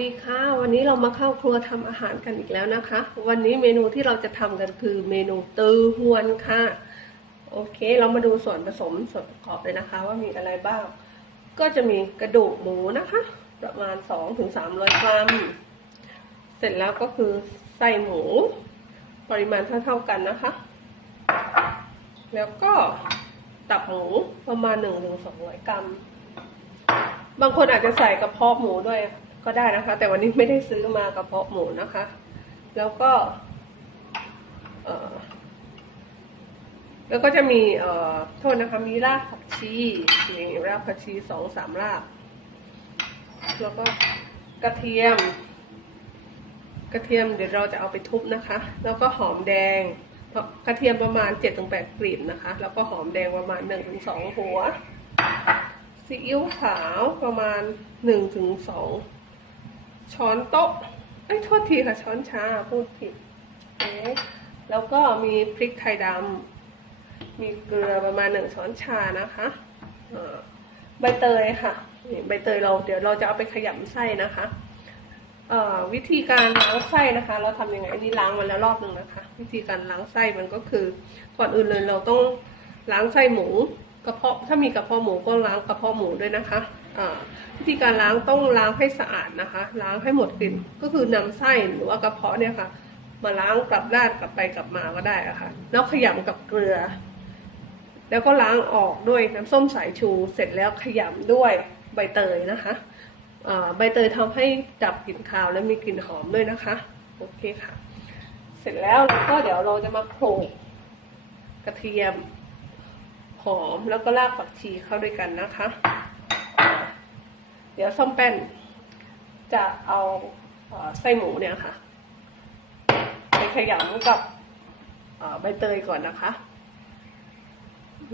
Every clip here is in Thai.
ดีค่ะ วันนี้เรามาเข้าครัวทำอาหารกันอีกแล้วนะคะ วันนี้เมนูที่เราจะทำกันคือเมนูตือฮวนค่ะ โอเค เรามาดูส่วนผสมส่วนประกอบเลยนะคะ ว่ามีอะไรบ้าง ก็จะมีกระดูกหมูนะคะ ประมาณ2-300ถึง300 กรัม เสร็จแล้วก็คือไส้หมู ปริมาณเท่าๆกันนะคะ แล้วก็ตับหมูประมาณ 1-200 กรัมบางคนอาจจะใส่กระเพาะหมูด้วย ก็ได้นะคะ แต่วันนี้ไม่ได้ซื้อมากระเพาะหมูนะคะ แล้วก็แล้วก็จะมีเอ่อโทษนะคะ มีรากผักชีมีรากผักชีสองสามราก แล้วก็กระเทียม กระเทียมเดี๋ยวเราจะเอาไปทุบนะคะ แล้วก็หอมแดงกระเทียมประมาณเจ็ดถึงแปดกลีบนะคะ แล้วก็หอมแดงประมาณหนึ่งถึงสองหัวซีอิ๊วขาวประมาณหนึ่งถึงสอง ช้อนโต๊ะเอ้ยโทษทีค่ะช้อนชาพูดผิดเอแล้วก็มีพริกไทยดำมีเกลือประมาณหนึ่งช้อนชานะคะใบเตยค่ะใบเตยเราเดี๋ยวเราจะเอาไปขยำไส้นะคะวิธีการล้างไส้นะคะ เราทำยังไงอันนี้ล้างมาแล้วรอบหนึ่งนะคะ วิธีการล้างไส้มันก็คือก่อนอื่นเลยเราต้องล้างไส้หมู กระเพาะถ้ามีกระเพาะหมูก็ล้างกระเพาะหมูด้วยนะคะวิธีการล้างต้องล้างให้สะอาดนะคะ ล้างให้หมดกลิ่นก็คือนำไส้หรือว่ากระเพาะเนี่ยค่ะ มาล้างกลับด้านกลับไปกลับมาก็ได้ะค่ะ แล้วขยำกับเกลือ แล้วก็ล้างออกด้วยน้ำส้มสายชูเสร็จแล้วขยำด้วยใบเตยนะคะใบเตยทำให้ดับกลิ่นคาวและมีกลิ่นหอมด้วยนะคะโอเคค่ะ เสร็จแล้วเราก็เดี๋ยวเราจะมาโขลกกระเทียม อมแล้วก็รากผักชีเข้าด้วยกันนะคะ เดี๋ยวส้มแป้นจะเอาไส้หมูเนี่ยค่ะ ไปขยำกับใบเตยก่อนนะคะอ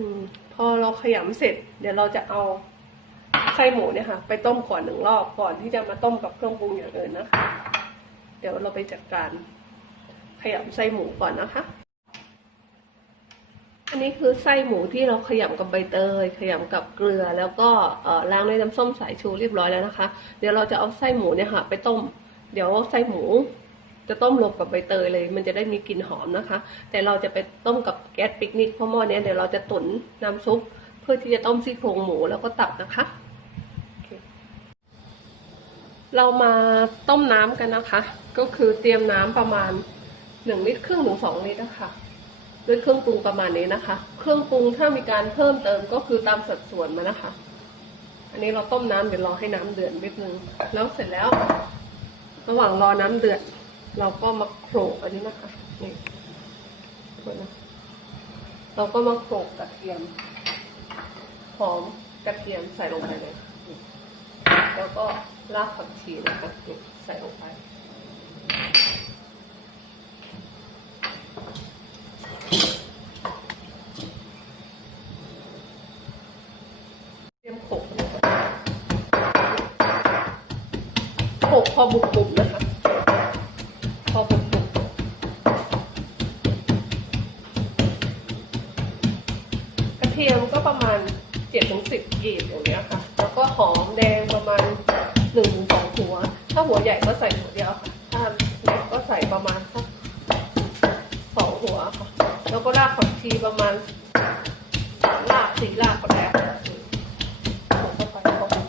พอเราขยำเสร็จ เดี๋ยวเราจะเอาไส้หมูเนี่ยค่ะ ไปต้มก่อนหนึ่งรอบก่อนที่จะมาต้มกับเครื่องปรุงอย่างอื่นนะคะ เดี๋ยวเราไปจัดการขยำไส้หมูก่อนนะคะ อันนี้คือไส้หมูที่เราขยำกับใบเตย ขยำกับเกลือแล้วก็ล้างด้วยน้ำส้มสายชูเรียบร้อยแล้วนะคะ เดี๋ยวเราจะเอาไส้หมูเนี่ยค่ะ ไปต้ม เดี๋ยวไส้หมูจะต้มรวมกับใบเตยเลย มันจะได้มีกลิ่นหอมนะคะ แต่เราจะไปต้มกับแก๊สปิกนิกเพราะหม้อเนี้ยเดี๋ยวเราจะตุ๋นน้ำซุปเพื่อที่จะต้มซี่โครงหมูแล้วก็ตับนะคะเคเรามาต้มน้ำกันนะคะ ก็คือเตรียมน้ำประมาณหนึ่งลิตรครึ่งถึงสองลิตรนะคะ ด้วยเครื่องปรุงประมาณนี้นะคะ เครื่องปรุงถ้ามีการเพิ่มเติมก็คือตามสัดส่วนมานะคะ อันนี้เราต้มน้ำเดี๋ยวรอให้น้ำเดือดนิดนึงแล้วเสร็จแล้ว ระหว่างรอน้ำเดือด เราก็มาโขลกอันนี้นะคะนี่โทษนะเราก็มาโขลกกระเทียมหอมกระเทียมใส่ลงไปเลย แล้วก็รากผักชีนะคะใส่ลงไป เตรียมโขกโขกพอบุบๆนะคะ พอบุบๆกระเทียมก็ประมาณเจ็ดถึงสิบกีบอย่างเงี้ยค่ะ แล้วก็หอมแดงประมาณหนึ่งถึงสองหัว ถ้าหัวใหญ่ก็ใส่หัวเดียวค่ะ ถ้าเล็กก็ใส่ประมาณสักสองหัวค่ะ แล้วก็รากผักชีประมาณสามรากสี่รากก็ได้ค่ก็ไปก็บุบ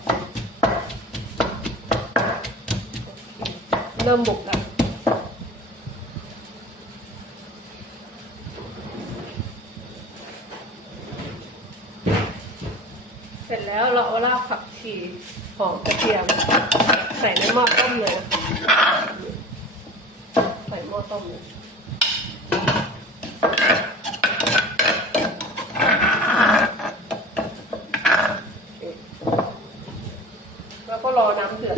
เริ่มบุกแล้วเสร็จแล้วเราเอารากผักชีหอมกระเทียม ใส่ในหม้อต้มเลยนะคะใส่หม้อต้มเลยแล้วก็รอน้ำเดือด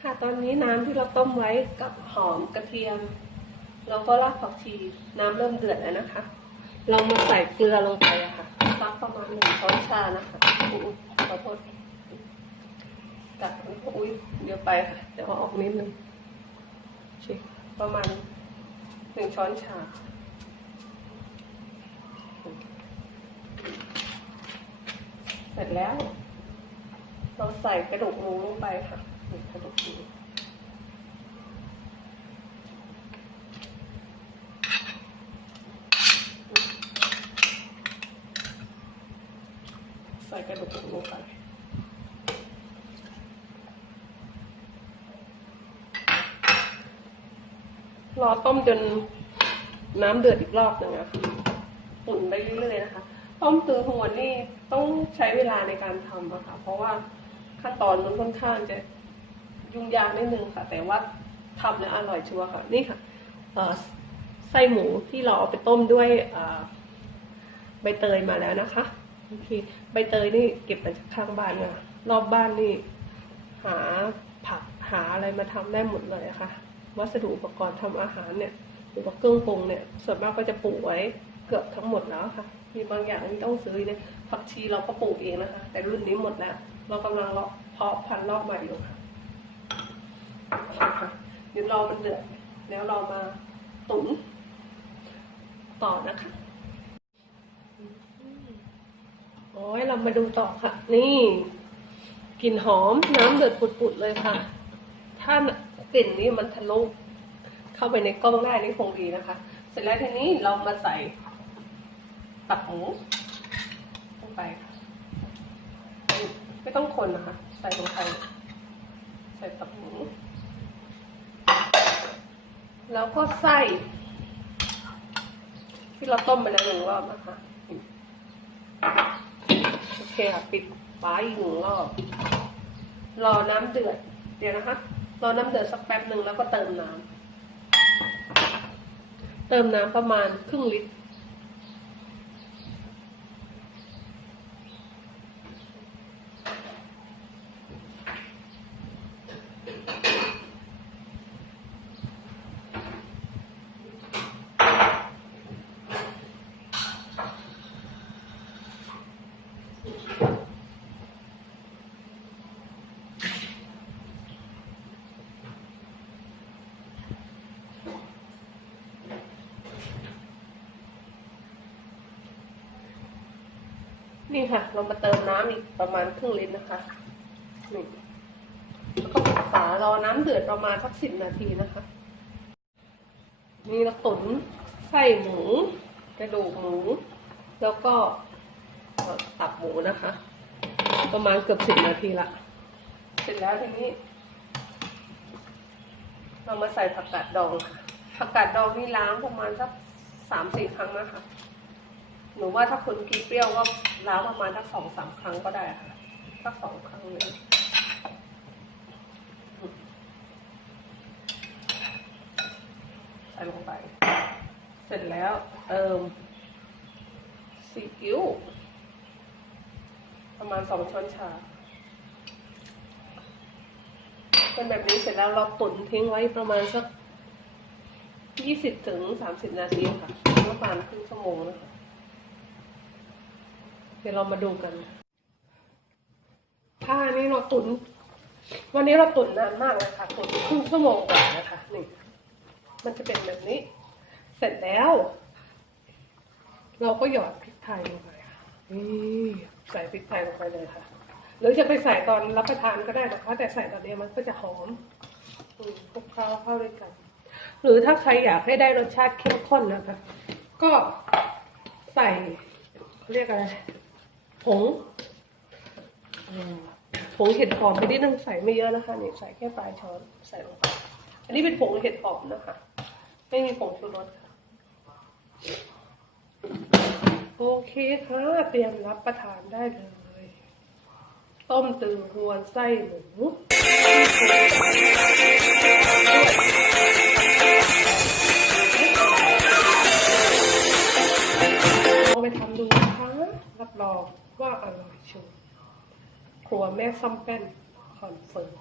ค่ะตอ น้ำที่เราต้มไว้กับหอมกระเทียม แล้วก็รากผักชี น้ำเริ่มเดือดแล้วนะคะ เรามาใส่เกลือลงไปอะค่ะสักประมาณหนึ่งช้อนชานะคะอุ๊ยขอโทษตักอุ้ยเดี๋ยวไปค่ะเดี๋ยวอาออกนิดนึงชิประมาณหนึ่งช้อนชาเสร็จแล้ว เราใส่กระดูกหมูลงไปค่ะกระดูกหมูใส่กระดูกหมูลงไป รอต้มจนน้ำเดือดอีกรอบหนึ่งอะค่ะตุ๋นไปเรื่อยๆนะคะ ต้มตือหวนนี่ต้องใช้เวลาในการทำอะค่ะ เพราะว่าขั้นตอนมันค่อนข้างจะยุ่งยากนิดนึงค่ะ แต่ว่าทำแล้วอร่อยชัวร์ค่ะ นี่ค่ะไส้หมูที่เราเอาไปต้มด้วยใบเตยมาแล้วนะคะโอเคใบเตยนี่เก็บมาจากข้างบ้านค่ะรอบบ้านนี่ หาผักหาอะไรมาทำได้หมดเลยอะค่ะ วัสดุอุปกรณ์ทำอาหารเนี่ยหรือว่าเครื่องปรุงเนี่ยส่วนมากก็จะปลูกไว้เกือบทั้งหมดแล้วค่ะ มีบางอย่างที่ต้องซื้อเนี่ยผักชีเราก็ปลูกเองนะคะ แต่รุ่นนี้หมดแล้ว เรากำลังเพาะพันธุ์รอบใหม่อยู่ค่ะค่ะเดี๋ยวรอมันเดือดแล้วเรามาตุ๋นต่อนะคะโอ้ยเรามาดูต่อค่ะ นี่กลิ่นหอมน้ำเดือดปุดๆเลยค่ะ ถ้า กลิ่นนี้มันทะลุเข้าไปในกล้องได้นี่คงดีนะคะ เสร็จแล้วทีนี้เรามาใส่ตับหมูลงไปค่ะไม่ต้องคนนะคะ ใส่ลงไปใส่ตับหมูแล้วก็ไส้ที่เราต้มไปแล้วหนึ่งรอบนะคะโอเคค่ะ ปิดฝาอีกหนึ่งรอบ รอน้ำเดือด เดี๋ยวนะคะ รอน้ำเดือดสักแป๊บหนึ่งแล้วก็เติมน้ำเติมน้ำประมาณครึ่งลิตร นี่ค่ะ เรามาเติมน้ำอีกประมาณครึ่งลิตรนะคะนี่แล้วก็ปิดฝารอน้ำเดือดประมาณสักสิบนาทีนะคะ นี่เราตุ๋นไส้หมู กระดูกหมู แล้วก็ตับหมูนะคะ ประมาณเกือบสิบนาทีละ เสร็จแล้วทีนี้ เรามาใส่ผักกาดดองค่ะผักกาดดองนี่ล้างประมาณสักสามสี่ครั้งนะคะ หนูว่าถ้าคนกินเปรี้ยวก็ล้างประมาณสักสองสามครั้งก็ได้ค่ะสักสองครั้งเลยใส่ลงไป เสร็จแล้วเติมซีอิ๊วประมาณสองช้อนชาเป็นแบบนี้เสร็จแล้วเราตุ๋นทิ้งไว้ประมาณสักยี่สิบถึงสามสิบนาทีค่ะประมาณครึ่งชั่วโมงนะคะ เดี๋ยวเรามาดูกันผ้านี่เราตุน วันนี้เราตุนนานมากเลยค่ะตุนครึ่งชั่วโมงกว่านะคะนี่มันจะเป็นแบบนี้ เสร็จแล้ว เราก็หยอดพริกไทยลงไปค่ะนี่ใส่พริกไทยลงไปเลยค่ะหรือจะไปใส่ตอนรับประทานก็ได้นะคะแต่ใส่ตอนนี้มันก็จะหอมคลุกเคล้าเข้าด้วยกัน หรือถ้าใครอยากให้ได้รสชาติเข้มข้นนะคะ ก็ใส่เรียกอะไร ผงผงเห็ดหอมไปนิดนึงใส่ไม่เยอะนะคะนี่ใส่แค่ปลายช้อนใส่ลงไปอันนี้เป็นผงเห็ดหอมนะคะ ไม่มีผงชูรสค่ะโอเคค่ะ เตรียมรับประทานได้เลย ต้มตือหวนไส้หมูลองไปทำดู รับรองว่าอร่อยชัวครัวแม่ซ่อมแป้นคอนเฟิร์ม